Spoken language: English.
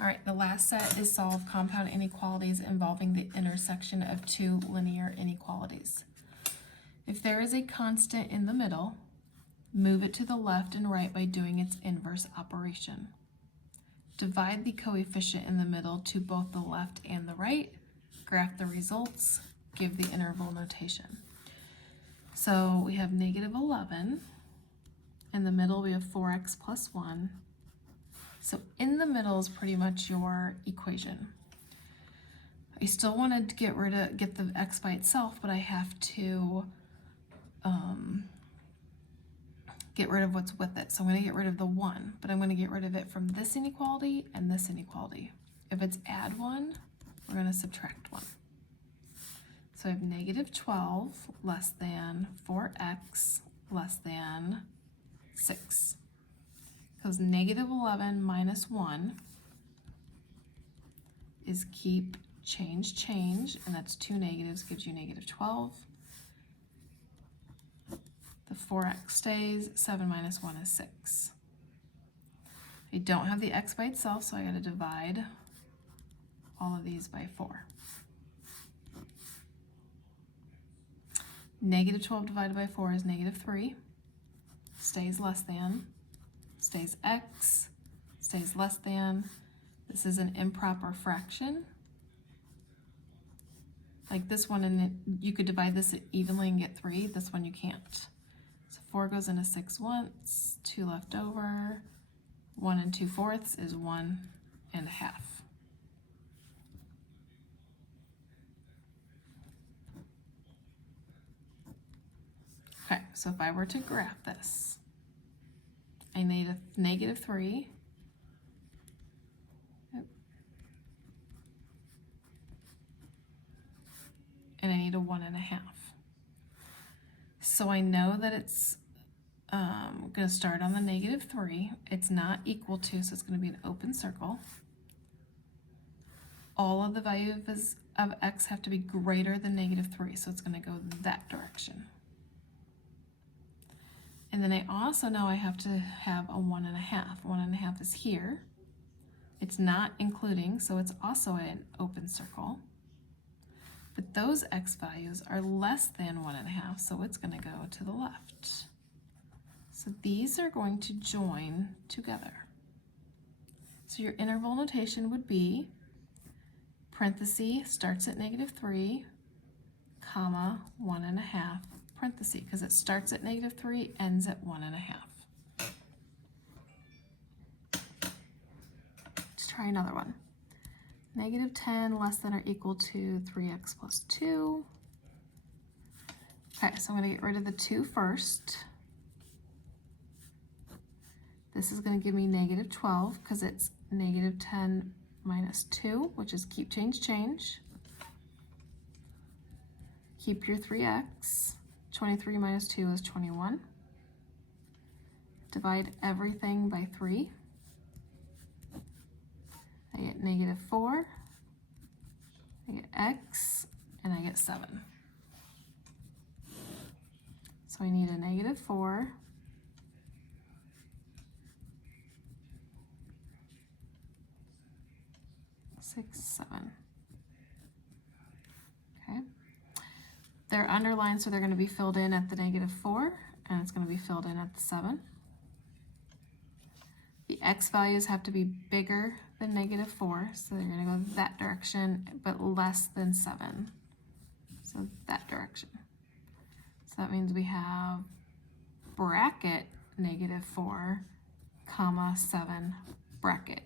All right, the last set is solve compound inequalities involving the intersection of two linear inequalities. If there is a constant in the middle, move it to the left and right by doing its inverse operation. Divide the coefficient in the middle to both the left and the right, graph the results, give the interval notation. So we have negative 11. In the middle we have 4x plus 1. So in the middle is pretty much your equation. I still wanted to get the x by itself, but I have to get rid of what's with it. So I'm going to get rid of the 1, but I'm going to get rid of it from this inequality and this inequality. If it's add 1, we're going to subtract 1. So I have negative 12 less than 4x less than 6. Because negative 11 minus 1 is keep, change, change, and that's 2 negatives, gives you negative 12. The 4x stays, 7 minus 1 is 6. I don't have the x by itself, so I got to divide all of these by 4. Negative 12 divided by 4 is negative 3, stays less than, stays x, stays less than. This is an improper fraction. Like this one, and you could divide this evenly and get 3. This one you can't. So 4 goes into 6 once, 2 left over. 1 2/4 is 1 1/2. Okay, so if I were to graph this, I need a negative 3. And I need a 1 1/2. So I know that it's going to start on the negative 3. It's not equal to, so it's going to be an open circle. All of the values of x have to be greater than negative 3, so it's going to go that direction. And then I also know I have to have a 1 1/2. 1 1/2 is here. It's not including, so it's also an open circle. But those x values are less than 1 1/2, so it's going to go to the left. So these are going to join together. So your interval notation would be parenthesis starts at negative 3, comma 1 1/2, parenthesis, because it starts at negative 3, ends at 1 1/2. Let's try another one. Negative 10 less than or equal to 3x plus 2. Okay, so I'm going to get rid of the 2 first. This is going to give me negative 12 because it's negative 10 minus 2, which is keep, change, change. Keep your 3x. 23 minus 2 is 21. Divide everything by 3. I get negative 4, I get x, and I get 7. So I need a negative 4, six, 7. Okay. They're underlined, so they're going to be filled in at the negative 4, and it's going to be filled in at the 7. The x values have to be bigger than negative 4, so they're going to go that direction, but less than 7. So that direction. So that means we have bracket negative 4, comma 7, bracket